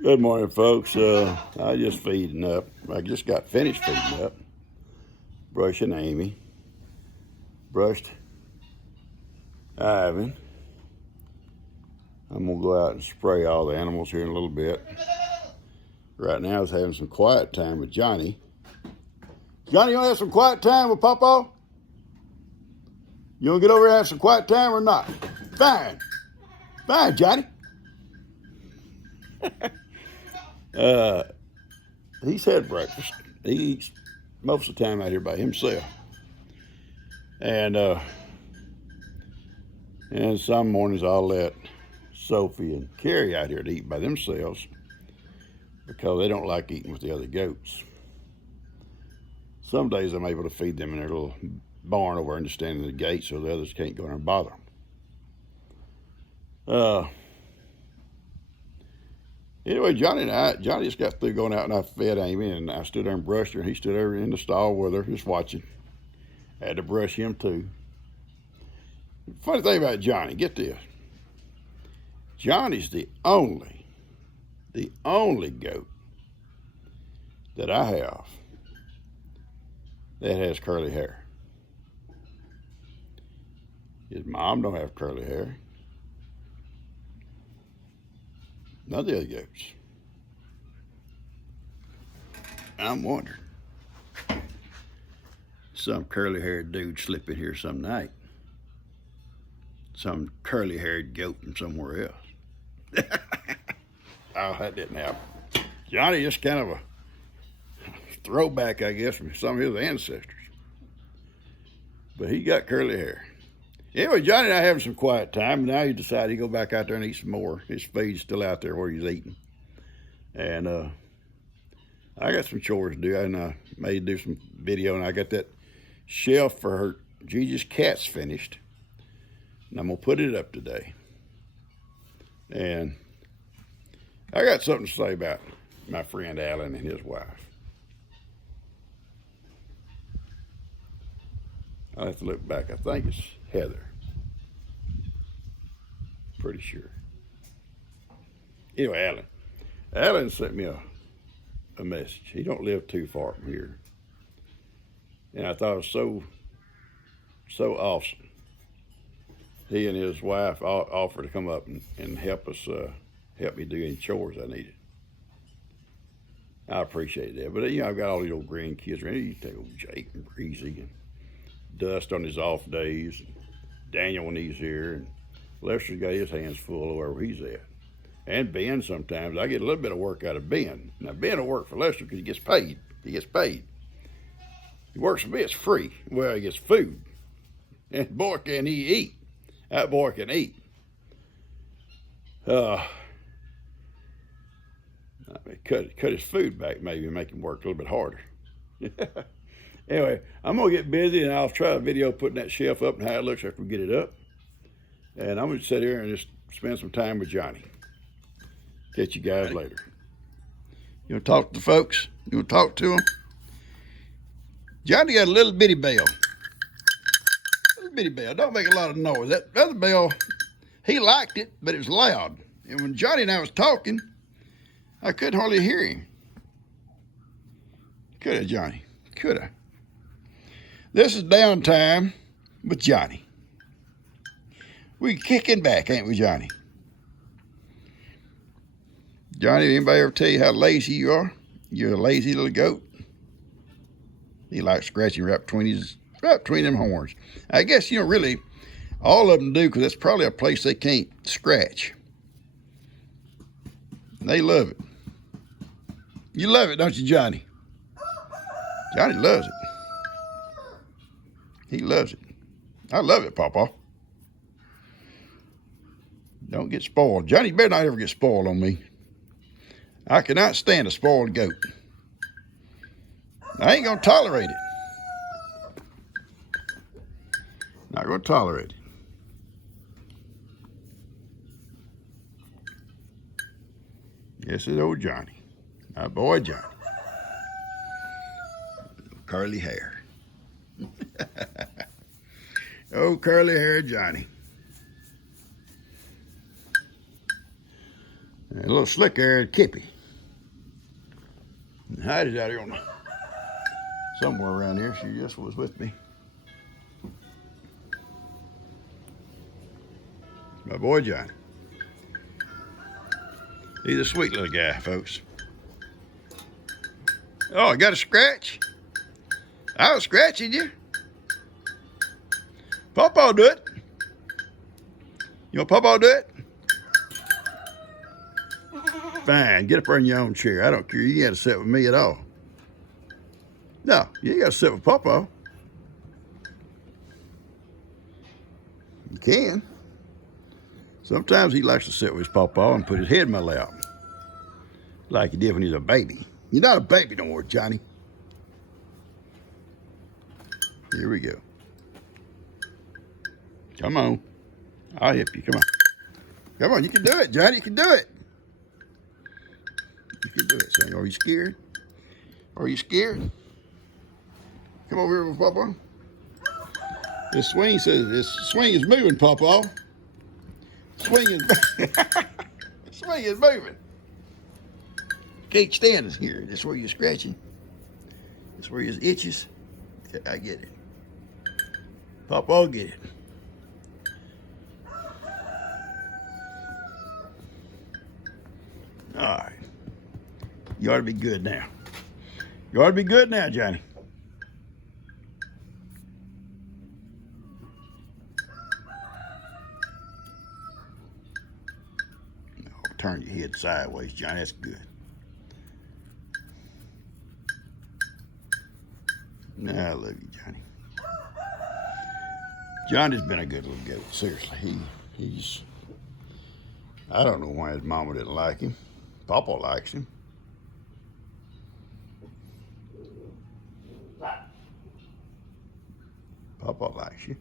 Good morning, folks. I just feeding up. I just got finished feeding up. Brushing Amy. Brushed Ivan. I'm gonna go out and spray all the animals here in a little bit. Right now, I was having some quiet time with Johnny. Johnny, you wanna have some quiet time with Papa? You wanna get over here and have some quiet time or not? Fine. Fine, Johnny. uh, he's had breakfast. He eats most of the time out here by himself. And some mornings I'll let Sophie and Carrie out here to eat by themselves because they don't like eating with the other goats. Some days I'm able to feed them in their little barn over understanding the gate so the others can't go in and bother them. Anyway, Johnny just got through going out and I fed Amy and I stood there and brushed her and he stood there in the stall with her just watching. I had to brush him too. Funny thing about Johnny, get this. Johnny's the only goat that I have that has curly hair. His mom don't have curly hair. None of the other goats. I'm wondering, some curly-haired dude slip in here some night. Some curly-haired goat from somewhere else. Oh, that didn't happen. Johnny just kind of a throwback, I guess, from some of his ancestors. But he got curly hair. Anyway, Johnny and I having some quiet time. Now he decided he'd go back out there and eat some more. His feed's still out there where he's eating. And I got some chores to do. And I may do some video. And I got that shelf for her Gigi's cats finished. And I'm going to put it up today. And I got something to say about my friend Alan and his wife. I'll have to look back. I think it's Heather. Pretty sure. Anyway, Alan sent me a message. He don't live too far from here. And I thought it was so awesome. He and his wife offered to come up and help me do any chores I needed. I appreciate that. But I've got all these old grandkids around. You take old Jake and Breezy and Dust on his off days, and Daniel when he's here, and Lester's got his hands full wherever he's at. And Ben sometimes. I get a little bit of work out of Ben. Now, Ben will work for Lester because he gets paid. He gets paid. He works for me, it's free. Well, he gets food. And boy, can he eat. That boy can eat. I mean, cut his food back maybe and make him work a little bit harder. Anyway, I'm going to get busy and I'll try a video putting that shelf up and how it looks after we get it up. And I'm going to sit here and just spend some time with Johnny. Catch you guys later. You want to talk to the folks? You want to talk to them? Johnny got a little bitty bell. Little bitty bell. Don't make a lot of noise. That other bell, he liked it, but it was loud. And when Johnny and I was talking, I couldn't hardly hear him. Could I, Johnny? Could I? This is Downtime with Johnny. We kicking back, ain't we, Johnny? Johnny, anybody ever tell you how lazy you are? You're a lazy little goat. He likes scratching right between them horns. I guess, really, all of them do because that's probably a place they can't scratch. They love it. You love it, don't you, Johnny? Johnny loves it. He loves it. I love it, Papa. Don't get spoiled. Johnny better not ever get spoiled on me. I cannot stand a spoiled goat. I ain't gonna tolerate it. Not gonna tolerate it. Yes, it's old Johnny. My boy Johnny. Curly hair. Oh, curly hair Johnny. And a little slick-haired Kippy. And Heidi's out here on somewhere around here. She just was with me. My boy Johnny. He's a sweet little guy, folks. Oh, I got a scratch? I was scratching you. Pawpaw do it. You want Pawpaw do it? Fine, get up there in your own chair. I don't care. You ain't got to sit with me at all. No, you ain't got to sit with Pawpaw. You can. Sometimes he likes to sit with his Pawpaw and put his head in my lap. Like he did when he was a baby. You're not a baby no more, Johnny. Here we go. Come on. I'll help you. Come on. Come on, you can do it, Johnny. You can do it. You can do it, son. Are you scared? Are you scared? Come over here with Pawpaw. This swing is moving, Pawpaw. Swing is moving. Can't stand us here. This is where you're scratching. This is where your itches. I get it. Pawpaw get it. All right. You ought to be good now. You ought to be good now, Johnny. Oh, turn your head sideways, Johnny. That's good. I love you, Johnny. Johnny's been a good little goat. Seriously, he's. I don't know why his mama didn't like him. Papa likes him. Papa likes you.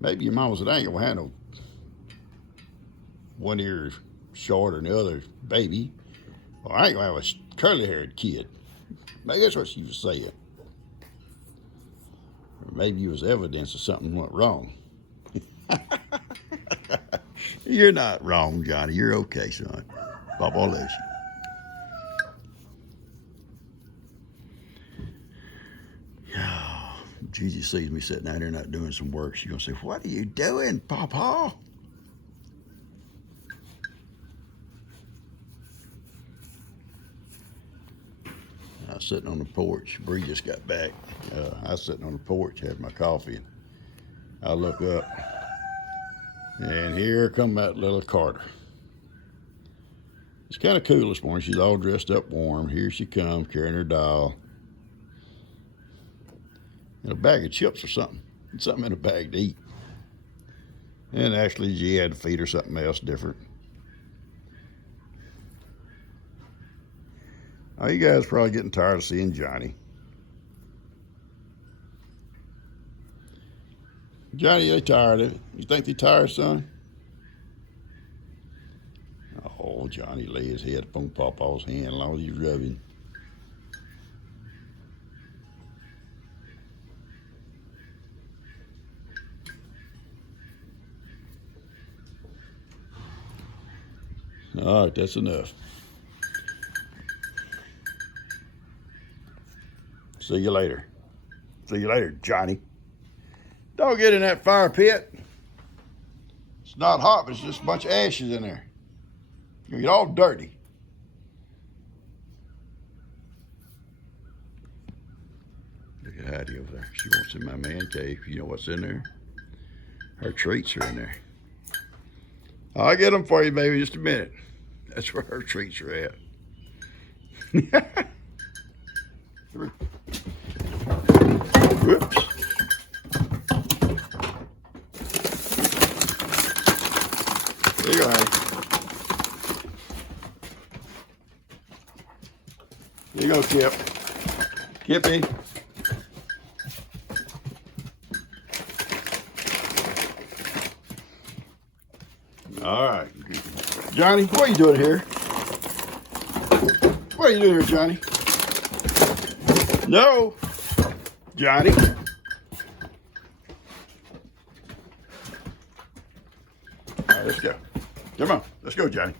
Maybe your mama said, I ain't gonna have no one ear shorter than the other baby. Or I ain't gonna have a curly-haired kid. Maybe that's what she was saying. Or maybe it was evidence of something went wrong. You're not wrong, Johnny. You're okay, son. Papa loves you. Oh, Gigi sees me sitting out here not doing some work. She's gonna say, what are you doing, Papa? I was sitting on the porch. Bree just got back. I was sitting on the porch, had my coffee, and I look up, and here come that little Carter. It's kind of cool this morning. She's all dressed up warm. Here she comes, carrying her doll. And a bag of chips or something. Something in a bag to eat. And actually, she had to feed her something else different. Oh, you guys are probably getting tired of seeing Johnny. Johnny, they tired of it? You think they tired, son? Oh, Johnny lay his head up on Papa's hand as long as he's rubbing. All right, that's enough. See you later. See you later, Johnny. Don't get in that fire pit. It's not hot, but it's just a bunch of ashes in there. You get all dirty. Look at Heidi over there. She wants in my man cave. You know what's in there? Her treats are in there. I'll get them for you, baby, in just a minute. That's where her treats are at. Whoops. There you go, honey. There you go, Kip. Kippy. All right. Johnny, what are you doing here? What are you doing here, Johnny? No. Johnny. right, let's go. Come on, let's go, Johnny.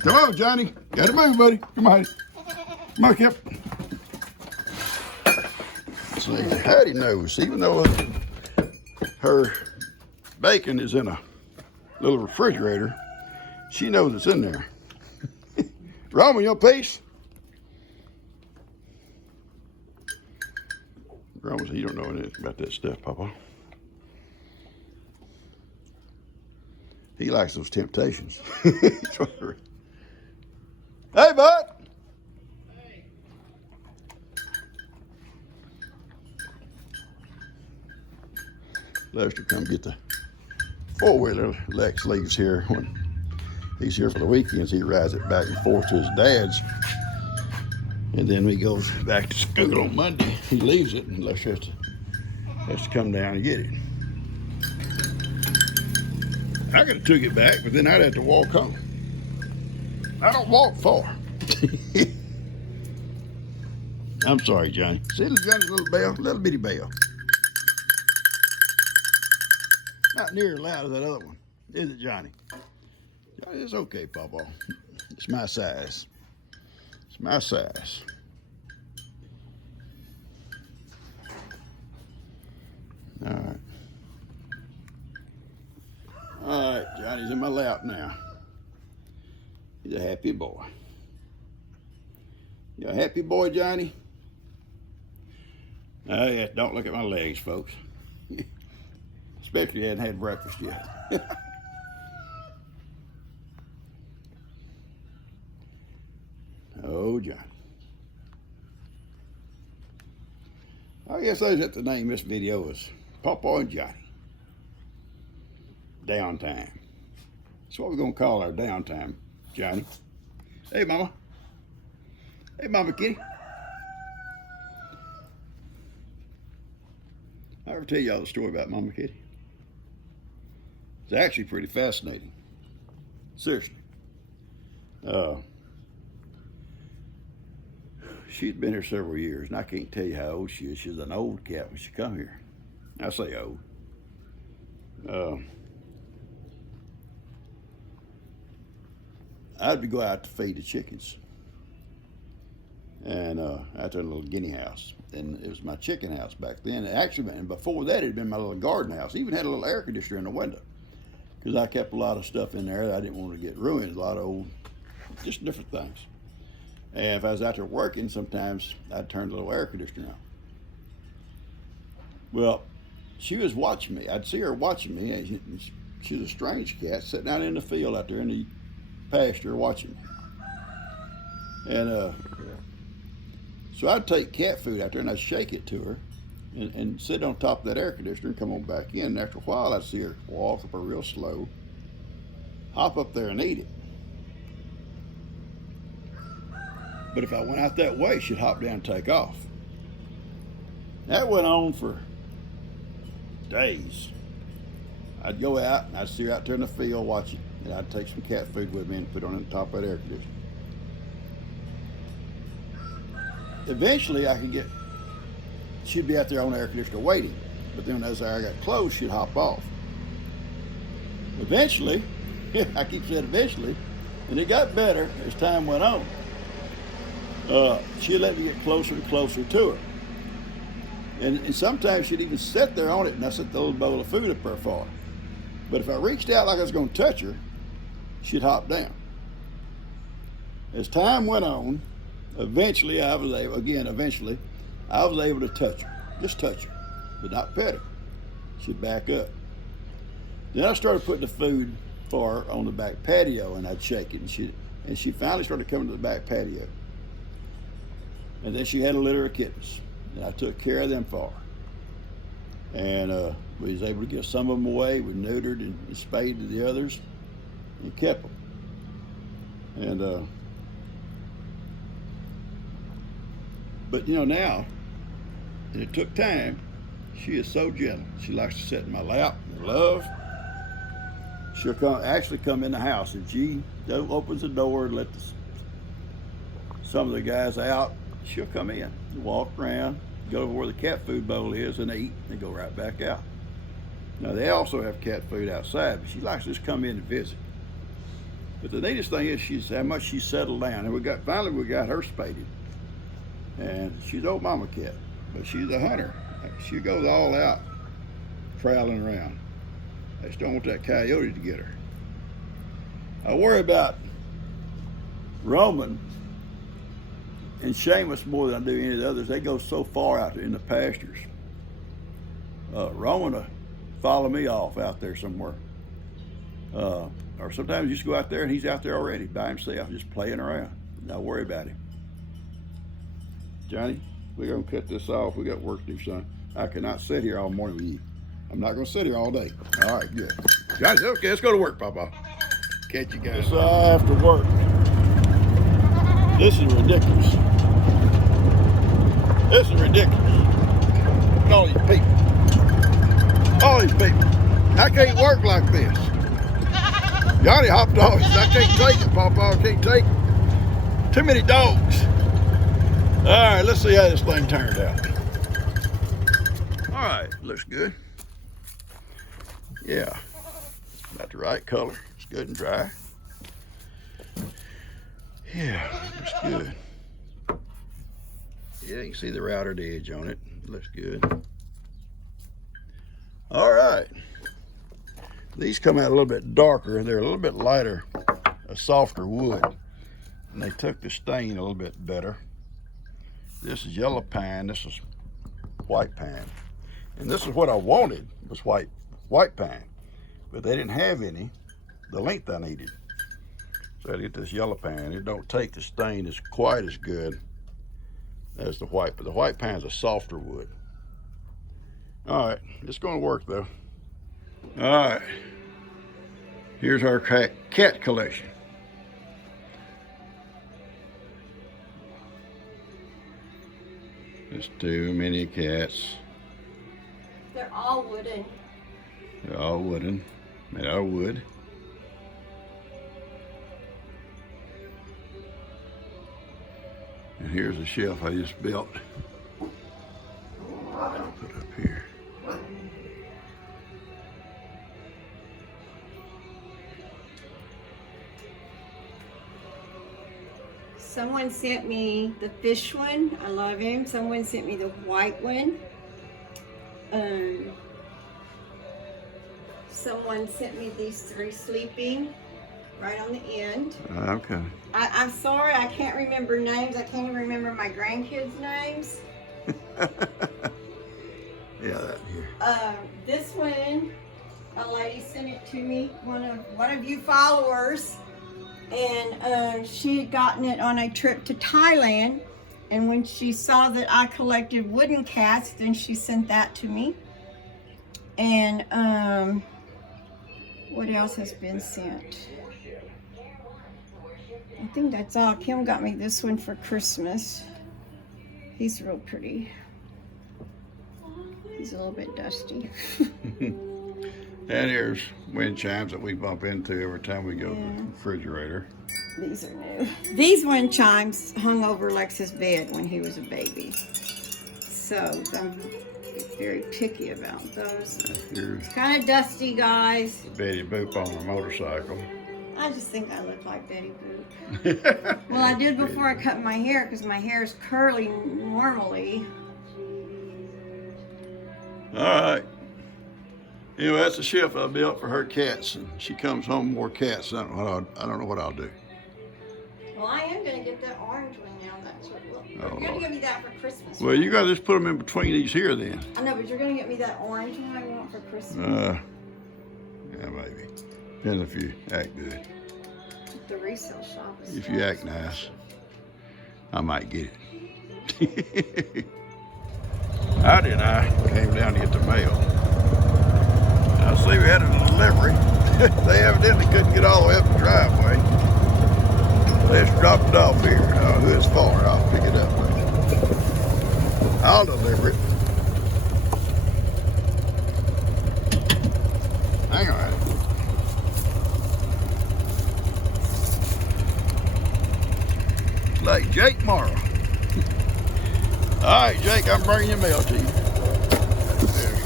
Come on, Johnny. Gotta move, buddy. Come on. Come on, Kip. See, Hattie knows, even though her bacon is in a little refrigerator, she knows it's in there. Roman, your piece? Roman, he don't know anything about that stuff, Papa. He likes those temptations. Hey, bud. Hey. Lester come get the four-wheeler. Lex leaves here when he's here for the weekends. He rides it back and forth to his dad's. And then he goes back to school on Monday. He leaves it and Lester has to come down and get it. I could have took it back, but then I'd have to walk home. I don't walk far. I'm sorry, Johnny. See Johnny's little bell? Little bitty bell. Not near as loud as that other one. Is it, Johnny? Johnny, it's okay, Papa. It's my size. It's my size. All right. All right, Johnny's in my lap now. He's a happy boy. You a happy boy, Johnny? Oh, yeah, don't look at my legs, folks. Especially if you hadn't had breakfast yet. Oh, Johnny. I guess that's the name of this video is Papa and Johnny. Downtime. That's what we're going to call our downtime, Johnny. Hey, Mama. Hey, Mama Kitty. I ever tell y'all the story about Mama Kitty? It's actually pretty fascinating. Seriously. She's been here several years, and I can't tell you how old she is. She's an old cat when she come here. I say old. I'd go out to feed the chickens. And out to a little guinea house. And it was my chicken house back then. And before that, it had been my little garden house. It even had a little air conditioner in the window. Because I kept a lot of stuff in there that I didn't want to get ruined. A lot of old, just different things. And if I was out there working, sometimes I'd turn the little air conditioner on. Well, she was watching me. I'd see her watching me. And she's a strange cat sitting out in the field out there in the pasture watching me. And so I'd take cat food out there and I'd shake it to her and sit on top of that air conditioner and come on back in. And after a while, I'd see her walk up her real slow, hop up there and eat it. But if I went out that way, she'd hop down and take off. That went on for days. I'd go out and I'd see her out there in the field watching, and I'd take some cat food with me and put it on the top of that air conditioner. Eventually, she'd be out there on the air conditioner waiting, but then as I got close, she'd hop off. Eventually, I keep saying eventually, and it got better as time went on. She'd let me get closer and closer to her. And sometimes she'd even sit there on it, and I set the little bowl of food up her for her. But if I reached out like I was going to touch her, she'd hop down. As time went on, eventually I was able to touch her. Just touch her, but not pet her. She'd back up. Then I started putting the food for her on the back patio, and I'd shake it, and she finally started coming to the back patio. And then she had a litter of kittens, and I took care of them for her. And we was able to get some of them away. We neutered and spayed the others and kept them. And but now, and it took time, she is so gentle. She likes to sit in my lap and love. She'll come in the house, and she opens the door and let some of the guys out. She'll come in, walk around, go over where the cat food bowl is and eat, and go right back out. Now they also have cat food outside, but she likes to just come in and visit. But the neatest thing is how much she's settled down. And finally we got her spaded. And she's old mama cat, but she's a hunter. She goes all out prowling around. I just don't want that coyote to get her. I worry about Roman and Seamus more than I do any of the others. They go so far out in the pastures. Roman will follow me off out there somewhere. Or sometimes you just go out there and he's out there already by himself, just playing around. Don't worry about him. Johnny, we're gonna cut this off. We got work to do, son. I cannot sit here all morning with you. I'm not gonna sit here all day. All right, good. Johnny, okay, let's go to work, Papa. Catch you guys. It's after work. This is ridiculous. This is ridiculous. All these people. All these people. I can't work like this. Johnny hopped off. He said, I can't take it, Papa. I can't take it. Too many dogs. All right, let's see how this thing turned out. All right, looks good. Yeah, about the right color. It's good and dry. Yeah, looks good. Yeah, you can see the routed edge on it. Looks good. All right. These come out a little bit darker. They're a little bit lighter, a softer wood. And they took the stain a little bit better. This is yellow pine, this is white pine. And this is what I wanted, was white pine. But they didn't have any, the length I needed. So I had to get this yellow pine. It don't take the stain as quite as good as the white, but the white pine is a softer wood. All right, it's gonna work though. All right, here's our cat collection. There's too many cats. They're all wooden. They're all wooden, made out of wood. And here's a shelf I just built. I'll put up here. Someone sent me the fish one. I love him. Someone sent me the white one. Someone sent me these three sleeping right on the end. Okay. I'm sorry, I can't remember names. I can't even remember my grandkids' names. Yeah, that here. This one, a lady sent it to me, one of you followers, and she had gotten it on a trip to Thailand, and when she saw that I collected wooden cats, then she sent that to me. And what else has been sent? I think that's all. Kim got me this one for Christmas. He's real pretty. He's a little bit dusty. And here's wind chimes that we bump into every time we go to the refrigerator. These are new. These wind chimes hung over Lex's bed when he was a baby. So I'm very picky about those. Here's It's kind of dusty, guys. Betty Boop on a motorcycle. I just think I look like Betty Boop. Well, I did before I cut my hair because my hair is curly normally. All right. Anyway, that's a shelf I built for her cats, and she comes home with more cats. I don't know what I'll do. Well, I am going to get that orange one now. That's what you're going to give me that for Christmas. Well, you got to just put them in between these here then. I know, but you're going to get me that orange one I want for Christmas. Yeah, maybe. Depends if you act good. The resale shop is If you act nice, I might get it. Heidi and I came down to get the mail. I see we had a delivery. They evidently couldn't get all the way up the driveway. They just dropped it off here. Who it's for? I'll pick it up later. I'll deliver it. Hang on. It's like Jake Morrow. All right, Jake, I'm bringing your mail to you. There.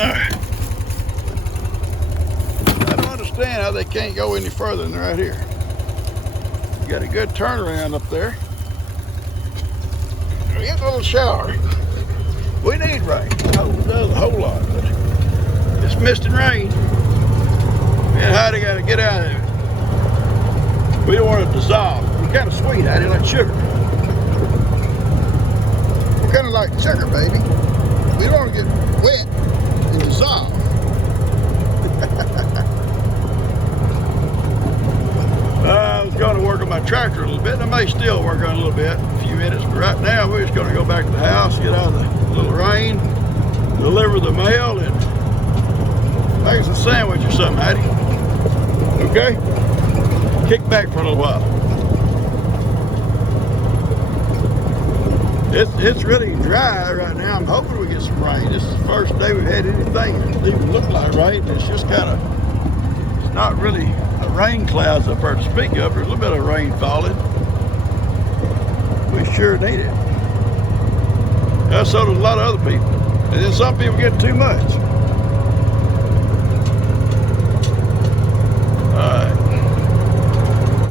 All right. understand how they can't go any further than right here. You got a good turnaround up there. We get a little shower. We need rain. Oh, it does a whole lot, but it's mist and rain. Me and Heidi got to get out of it. We don't want it to dissolve. We're kind of sweet, Heidi, like sugar. We're kind of like sugar, baby. We don't want to get wet and dissolve. I was going to work on my tractor a little bit, and I may still work on it a little bit, a few minutes, but right now we're just going to go back to the house, get out of the little rain, deliver the mail, and make us a sandwich or something, Heidi. Okay? Kick back for a little while. It's really dry right now. I'm hoping we get some rain. This is the first day we've had anything that even look like rain. It's just kind of, it's not really a rain clouds up there to speak of. There's a little bit of rain falling. We sure need it. So does a lot of other people. And then some people get too much.